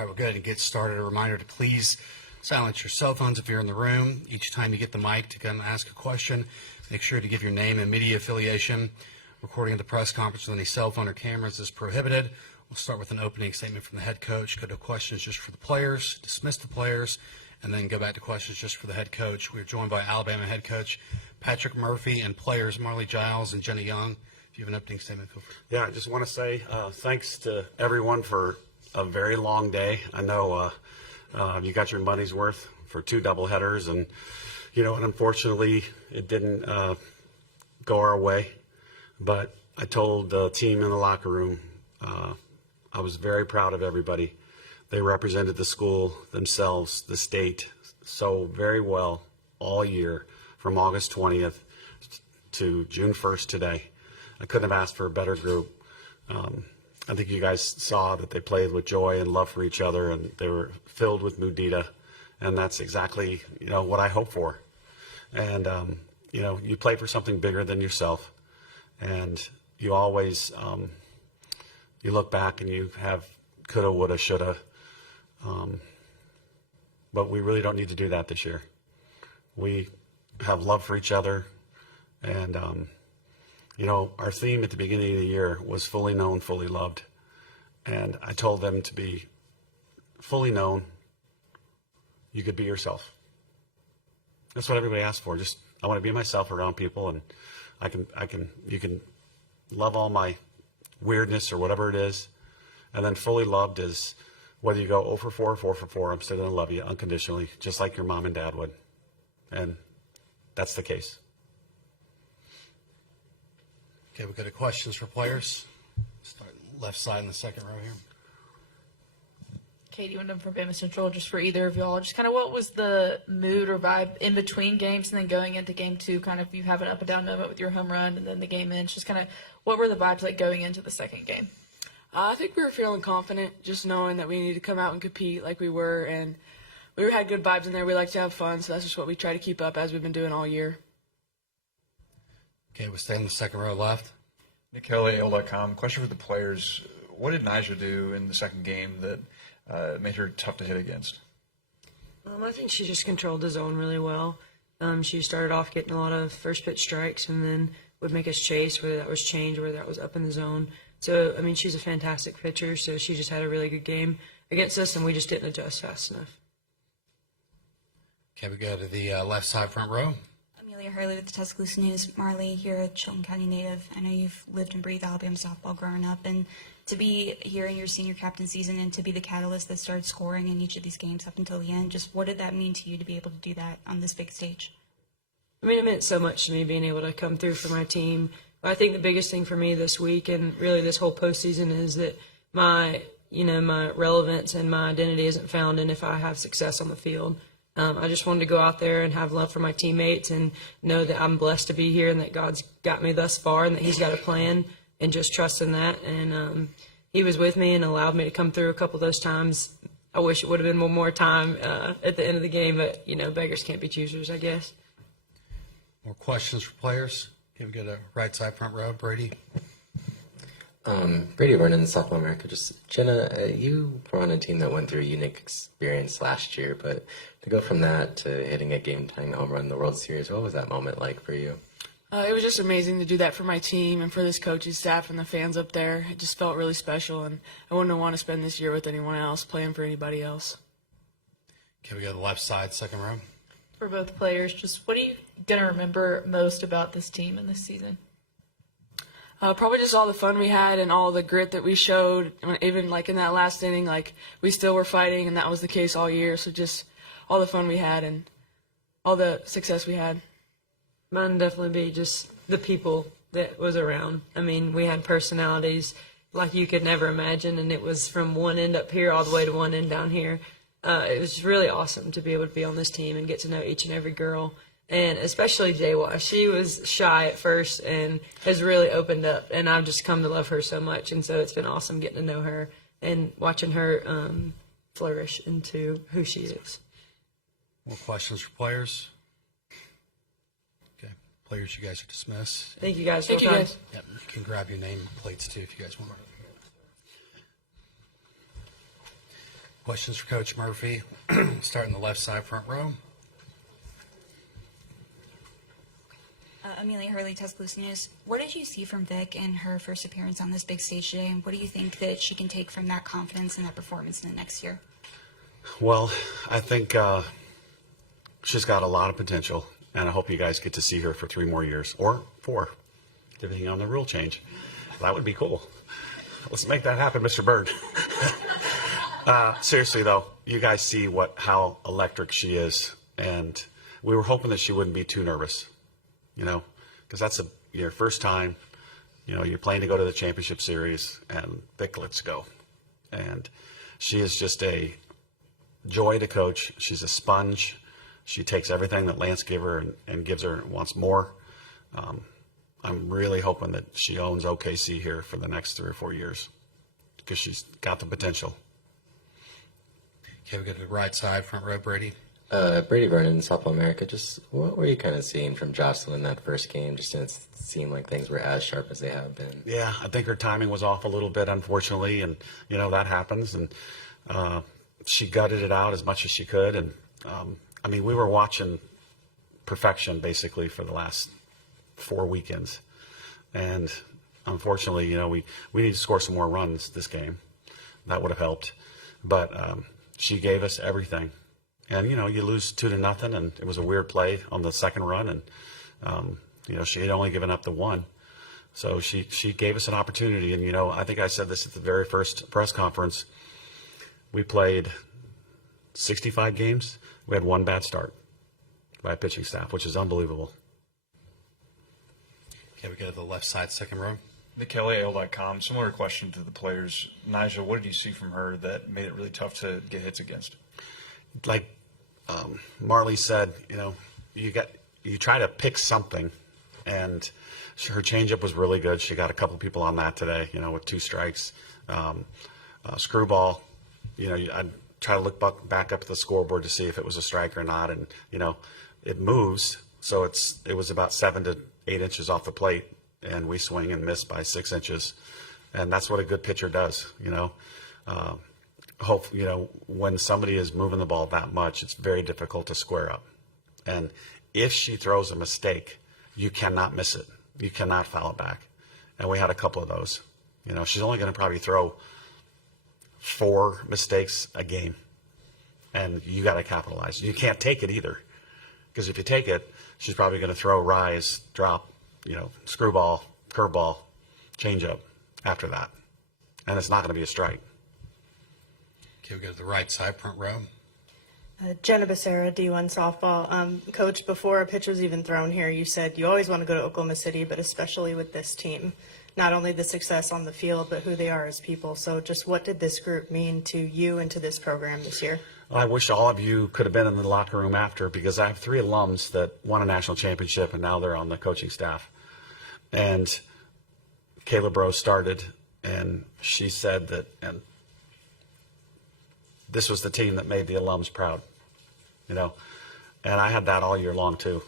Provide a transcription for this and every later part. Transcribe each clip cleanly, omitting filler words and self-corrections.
All right, we'll go ahead and get started. A reminder to please silence your cell phones if you're in the room. Each time you get the mic to come ask a question, make sure to give your name and media affiliation. Recording of the press conference with any cell phone or cameras is prohibited. We'll start with an opening statement from the head coach, go to questions just for the players, dismiss the players, and then go back to questions just for the head coach. We're joined by Alabama head coach Patrick Murphy and players Marley Giles and Jenna Young. If you have an opening statement, feel free. Yeah, I just want to say thanks to everyone for a very long day. I know you got your money's worth for 2 doubleheaders, and and unfortunately it didn't go our way. But I told the team in the locker room I was very proud of everybody. They represented the school, themselves, the state so very well all year from August 20th to June 1st today. I couldn't have asked for a better group. I think you guys saw that they played with joy and love for each other, and they were filled with mudita, and that's exactly what I hope for. And you play for something bigger than yourself, and you always you look back and you have coulda, woulda, shoulda, but we really don't need to do that this year. We have love for each other, and our theme at the beginning of the year was fully known, fully loved. And I told them to be fully known. You could be yourself. That's what everybody asked for. Just, I want to be myself around people, and you can love all my weirdness or whatever it is. And then fully loved is whether you go 0 for 4 or 4 for 4, I'm still going to love you unconditionally, just like your mom and dad would. And that's the case. Okay, we'll go to questions for players. Start left side in the second row here. Katie Wyndham from Bama Central, just for either of y'all, just kind of what was the mood or vibe in between games and then going into game 2, kind of you have an up and down moment with your home run and then the game ends, just kind of what were the vibes like going into the second game? I think we were feeling confident, just knowing that we needed to come out and compete like we were, and we had good vibes in there. We like to have fun, so that's just what we try to keep up as we've been doing all year. Okay, we'll stay in the second row left. Nick Kelly, AL.com. Question for the players. What did Nyjah do in the second game that made her tough to hit against? I think she just controlled the zone really well. She started off getting a lot of first pitch strikes and then would make us chase, whether that was change or whether that was up in the zone. So, she's a fantastic pitcher, so she just had a really good game against us, and we just didn't adjust fast enough. Okay, we go to the left side front row. Amelia Hurley with the Tuscaloosa News. Marley, you're a Chilton County native. I know you've lived and breathed Alabama softball growing up, and to be here in your senior captain season and to be the catalyst that started scoring in each of these games up until the end, just what did that mean to you to be able to do that on this big stage? It meant so much to me being able to come through for my team. I think the biggest thing for me this week and really this whole postseason is that my relevance and my identity isn't found in if I have success on the field. I just wanted to go out there and have love for my teammates and know that I'm blessed to be here and that God's got me thus far and that He's got a plan, and just trust in that. And He was with me and allowed me to come through a couple of those times. I wish it would have been one more time at the end of the game, but, beggars can't be choosers, I guess. More questions for players? Okay, we go to right side front row. Brady. Brady Vernon, Softball America. Just Jenna, you were on a team that went through a unique experience last year, but to go from that to hitting a game-tying home run in the World Series, what was that moment like for you? It was just amazing to do that for my team and for this coaching staff and the fans up there. It just felt really special, and I wouldn't want to spend this year with anyone else, playing for anybody else. Okay, we go to the left side, second row. For both players, just what are you going to remember most about this team and this season? Probably just all the fun we had and all the grit that we showed. Even in that last inning, we still were fighting, and that was the case all year. So just all the fun we had and all the success we had. Mine definitely be just the people that was around. We had personalities like you could never imagine, and it was from one end up here all the way to one end down here. It was really awesome to be able to be on this team and get to know each and every girl, and especially Jaywa. She was shy at first and has really opened up, and I've just come to love her so much, and so it's been awesome getting to know her and watching her flourish into who she is. More questions for players? Okay, players, you guys are dismissed. Thank you guys for Thank you, your time. guys. Yep, you can grab your name plates too if you guys want. Questions for Coach Murphy? Starting the left side, front row. Amelia Hurley, Tuscaloosa News. What did you see from Vic in her first appearance on this big stage today, and what do you think that she can take from that confidence and that performance in the next year? Well, I think she's got a lot of potential, and I hope you guys get to see her for 3 more years, or 4, depending on the rule change. That would be cool. Let's make that happen, Mr. Bird. Seriously, though, you guys see how electric she is, and we were hoping that she wouldn't be too nervous, because that's your first time. You're playing to go to the championship series, and Vic, let's go. And she is just a joy to coach. She's a sponge. She takes everything that Lance gave her and gives her and wants more. I'm really hoping that she owns OKC here for the next 3 or 4 years because she's got the potential. Okay, we go to the right side, front row, Brady. Brady Vernon, Softball America, just what were you kind of seeing from Jocelyn in that first game? Just didn't seem like things were as sharp as they have been. Yeah, I think her timing was off a little bit, unfortunately, and, that happens. And she gutted it out as much as she could. And, we were watching perfection, basically, for the last 4 weekends. And, unfortunately, we need to score some more runs this game. That would have helped. But she gave us everything. And, you lose 2-0, and it was a weird play on the second run. And, she had only given up the 1. So she gave us an opportunity. And, I think I said this at the very first press conference. We played 65 games. We had 1 bad start by a pitching staff, which is unbelievable. Okay, we go to the left side, second row. NikkiAL.com, similar question to the players. Nyjah, what did you see from her that made it really tough to get hits against? Like Marley said, you try to pick something, and her changeup was really good. She got a couple people on that today, with 2 strikes. Screwball, I'd try to look back up at the scoreboard to see if it was a strike or not, and it moves, so it was about 7 to 8 inches off the plate, and we swing and miss by 6 inches, and that's what a good pitcher does. When somebody is moving the ball that much, it's very difficult to square up. And if she throws a mistake, you cannot miss it. You cannot foul it back. And we had a couple of those. She's only going to probably throw 4 mistakes a game. And you got to capitalize. You can't take it either. Because if you take it, she's probably going to throw rise, drop, screwball, curveball, changeup after that. And it's not going to be a strike. Okay, we go to the right side, front row. Jenna Becerra, D1 softball. Coach, before a pitcher's even thrown here, you said you always want to go to Oklahoma City, but especially with this team. Not only the success on the field, but who they are as people. So just what did this group mean to you and to this program this year? I wish all of you could have been in the locker room after, because I have 3 alums that won a national championship, and now they're on the coaching staff. And Kayla Bro started, and she said that, and this was the team that made the alums proud, and I had that all year long too.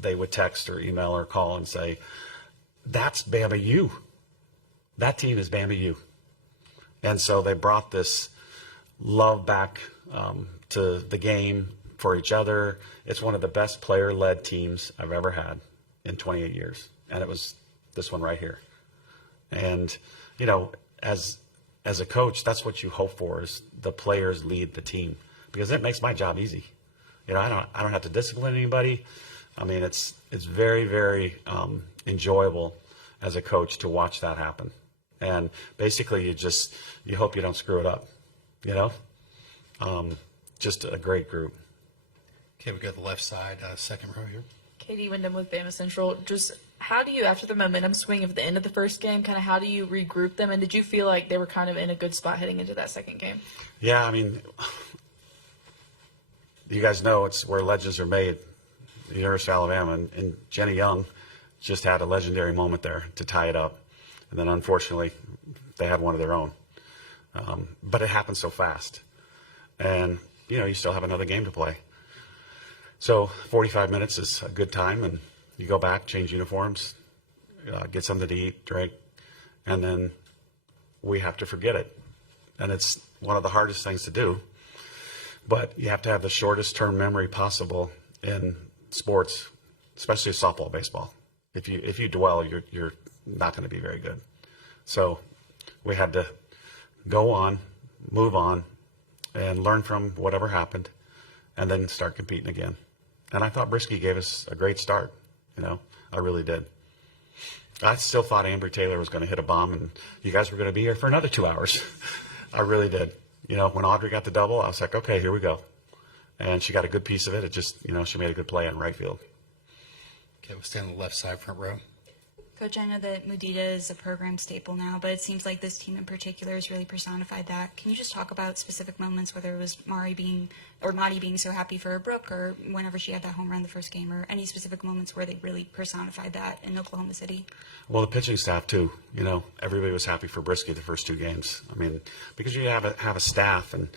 They would text or email or call and say, that's Bama U. That team is Bama U. And so they brought this love back to the game for each other. It's one of the best player-led teams I've ever had in 28 years. And it was this one right here. And, as a coach, that's what you hope for, is the players lead the team, because it makes my job easy. I don't have to discipline anybody. It's very, very enjoyable as a coach to watch that happen. And basically you hope you don't screw it up, just a great group. Okay, we go to the left side, second row here. Katie Wyndham with Bama Central. Just how do you, after the momentum swing of the end of the first game, kind of how do you regroup them? And did you feel like they were kind of in a good spot heading into that second game? Yeah, you guys know it's where legends are made, the University of Alabama, and Jenny Young just had a legendary moment there to tie it up. And then unfortunately, they had one of their own. But it happened so fast. And, you still have another game to play. So 45 minutes is a good time, and you go back, change uniforms, get something to eat, drink, and then we have to forget it. And it's one of the hardest things to do. But you have to have the shortest term memory possible in sports, especially softball, baseball. If you dwell, you're not going to be very good. So we had to go on, move on, and learn from whatever happened, and then start competing again. And I thought Brisky gave us a great start. I really did. I still thought Ambry Taylor was going to hit a bomb, and you guys were going to be here for another 2 hours. I really did. When Audrey got the double, I was like, okay, here we go. And she got a good piece of it. It just, she made a good play in right field. Okay, we'll stand on the left side, front row. Coach, I know that Mudita is a program staple now, but it seems like this team in particular has really personified that. Can you just talk about specific moments, whether it was Mari being so happy for Brooke, or whenever she had that home run the first game, or any specific moments where they really personified that in Oklahoma City? Well, the pitching staff too. Everybody was happy for Brisky the first 2 games. I mean, because you have a staff and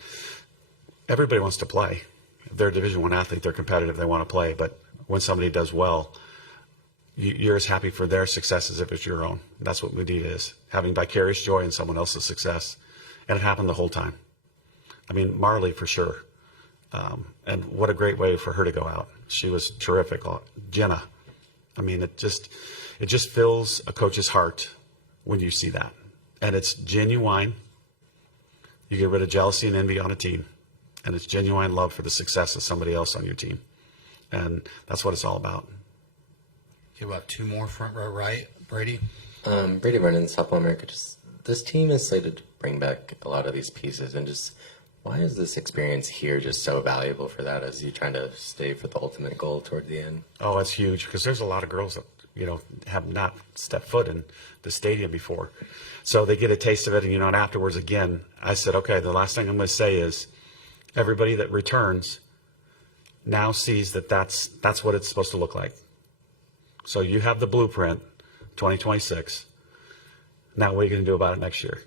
everybody wants to play. If they're a Division I athlete, they're competitive, they want to play. But when somebody does well, you're as happy for their success as if it's your own. That's what Mudita is, having vicarious joy in someone else's success. And it happened the whole time. I mean, Marley for sure. And what a great way for her to go out. She was terrific. Jenna, I mean, it just fills a coach's heart when you see that. And it's genuine. You get rid of jealousy and envy on a team. And it's genuine love for the success of somebody else on your team. And that's what it's all about. Okay, we'll have 2 more, front row right. Brady? Brady Vernon, Softball America. This team is slated to bring back a lot of these pieces, and why is this experience here just so valuable for that as you trying to stay for the ultimate goal toward the end? Oh, that's huge, because there's a lot of girls that, have not stepped foot in the stadium before. So they get a taste of it, and, afterwards, again, I said, okay, the last thing I'm going to say is everybody that returns now sees that that's what it's supposed to look like. So you have the blueprint, 2026. Now what are you going to do about it next year?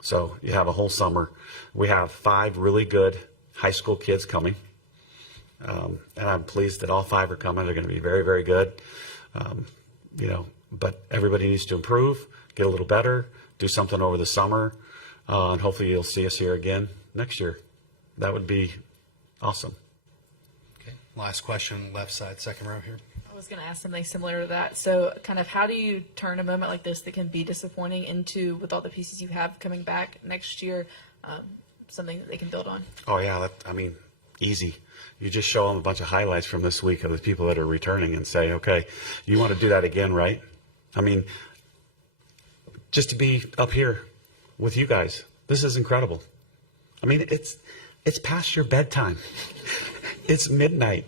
So you have a whole summer. We have 5 really good high school kids coming. And I'm pleased that all 5 are coming. They're going to be very, very good. But everybody needs to improve, get a little better, do something over the summer. And hopefully you'll see us here again next year. That would be awesome. Okay, last question, left side, second row here. I was going to ask something similar to that. So kind of how do you turn a moment like this that can be disappointing into, with all the pieces you have coming back next year, something that they can build on? Oh, yeah. Easy. You just show them a bunch of highlights from this week of the people that are returning and say, okay, you want to do that again, right? I mean, just to be up here with you guys, this is incredible. I mean, it's past your bedtime. It's midnight.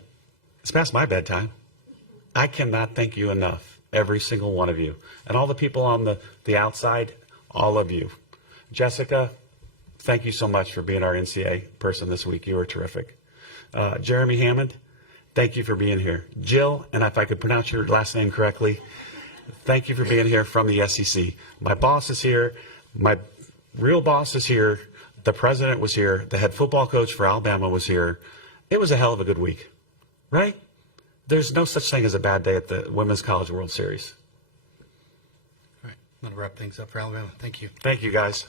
It's past my bedtime. I cannot thank you enough, every single one of you. And all the people on the outside, all of you. Jessica, thank you so much for being our NCAA person this week. You were terrific. Jeremy Hammond, thank you for being here. Jill, and if I could pronounce your last name correctly, thank you for being here from the SEC. My boss is here. My real boss is here. The president was here. The head football coach for Alabama was here. It was a hell of a good week, right? There's no such thing as a bad day at the Women's College World Series. All right, I'm going to wrap things up for Alabama. Thank you. Thank you, guys.